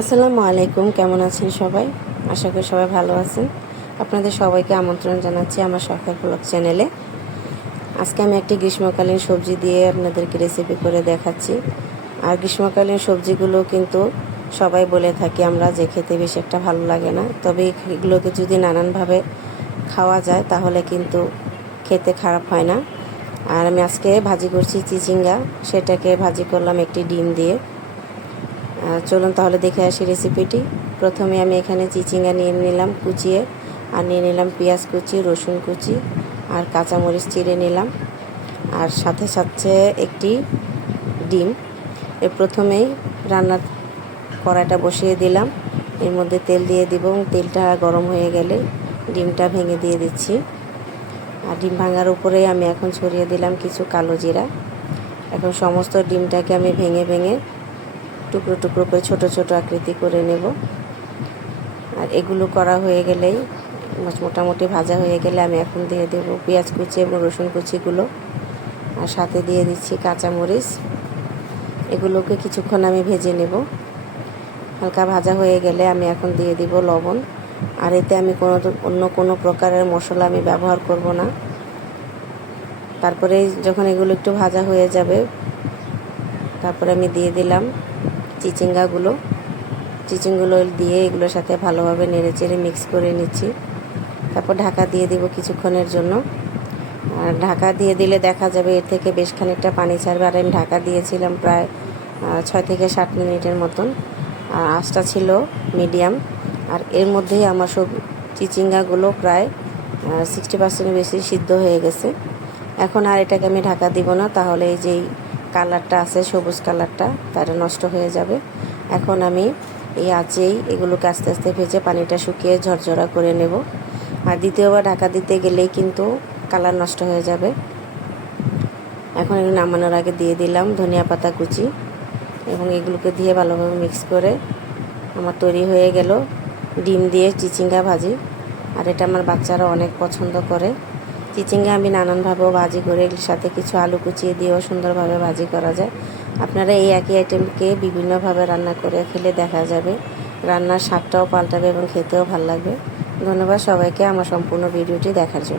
আসসালামু আলাইকুম, কেমন আছেন সবাই? আশা করি সবাই ভালো আছেন। আপনাদের সবাইকে আমন্ত্রণ জানাচ্ছি আমার শখের ব্লগ চ্যানেলে। আজকে আমি একটি গ্রীষ্মকালীন সবজি দিয়ে আপনাদেরকে রেসিপি করে দেখাচ্ছি। আর গ্রীষ্মকালীন সবজিগুলো কিন্তু সবাই বলে থাকি আমরা যে খেতে বেশি একটা ভালো লাগে না, তবে এগুলোকে যদি নানানভাবে খাওয়া যায় তাহলে কিন্তু খেতে খারাপ হয় না। আর আমি আজকে ভাজি করছি চিচিঙ্গা, সেটাকে ভাজি করলাম একটি ডিম দিয়ে। চলুন তাহলে দেখে আসি রেসিপিটি। প্রথমে আমি এখানে চিচিঙ্গা নিয়ে নিলাম কুচিয়ে, আর নিয়ে নিলাম পেঁয়াজ কুচি, রসুন কুচি আর কাঁচামরিচ চিড়ে নিলাম, আর সাথে সাথে একটি ডিম। প্রথমেই রান্নার কড়াইটা বসিয়ে দিলাম, এর মধ্যে তেল দিয়ে দিব এবং তেলটা গরম হয়ে গেলে ডিমটা ভেঙে দিয়ে দিচ্ছি। আর ডিম ভাঙার উপরে আমি এখন ছড়িয়ে দিলাম কিছু কালো জিরা। এখন সমস্ত ডিমটাকে আমি ভেঙে ভেঙে টুকরো টুকরো করে ছোট ছোট আকৃতি করে নেব। আর এগুলো করা হয়ে গেলেই মোটামুটি ভাজা হয়ে গেলে আমি এখন দিয়ে দেব পেঁয়াজ কুচি এবং রসুন কুচিগুলো, আর সাথে দিয়ে দিচ্ছি কাঁচামরিচ। এগুলোকে কিছুক্ষণ আমি ভেজে নেব। হালকা ভাজা হয়ে গেলে আমি এখন দিয়ে দিব লবণ। আর এতে আমি অন্য কোনো প্রকারের মশলা আমি ব্যবহার করব না। তারপরে যখন এগুলো একটু ভাজা হয়ে যাবে, তারপরে আমি দিয়ে দিলাম চিচিঙ্গাগুলো দিয়ে এগুলোর সাথে ভালোভাবে নেড়েচেড়ে মিক্স করে নিচ্ছি। তারপর ঢাকা দিয়ে দিব কিছুক্ষণের জন্য। আর ঢাকা দিয়ে দিলে দেখা যাবে এর থেকে বেশ খানিকটা পানি ছাড়বে। আর আমি ঢাকা দিয়েছিলাম প্রায় 6 থেকে 7 মিনিটের মতন, আর আঁচটা ছিল মিডিয়াম। আর এর মধ্যেই আমার সব চিচিঙ্গাগুলো প্রায় 60% বেশি সিদ্ধ হয়ে গেছে। এখন আর এটাকে আমি ঢাকা দিব না, তাহলে এই যেই কালারটা আছে সবুজ কালারটা তাটা নষ্ট হয়ে যাবে। এখন আমি এই আঁচেই এগুলোকে আস্তে আস্তে ভেজে পানিটা শুকিয়ে ঝরঝরা করে নেব। আর দ্বিতীয়বার ঢাকা দিতে গেলেই কিন্তু কালার নষ্ট হয়ে যাবে। এখন এগুলো নামানোর আগে দিয়ে দিলাম ধনিয়া পাতা কুচি এবং এগুলোকে দিয়ে ভালোভাবে মিক্স করে আমার তৈরি হয়ে গেল ডিম দিয়ে চিচিঙ্গা ভাজি। আর এটা আমার বাচ্চারা অনেক পছন্দ করে। চিচিঙ্গা আমি নানানভাবেও ভাজি করে এর সাথে কিছু আলু কুচিয়ে দিয়েও সুন্দরভাবে ভাজি করা যায়। আপনারা এই একই আইটেমকে বিভিন্নভাবে রান্না করে খেলে দেখা যাবে রান্নার স্বাদটাও পাল্টাবে এবং খেতেও ভালো লাগবে। ধন্যবাদ সবাইকে আমার সম্পূর্ণ ভিডিওটি দেখার জন্য।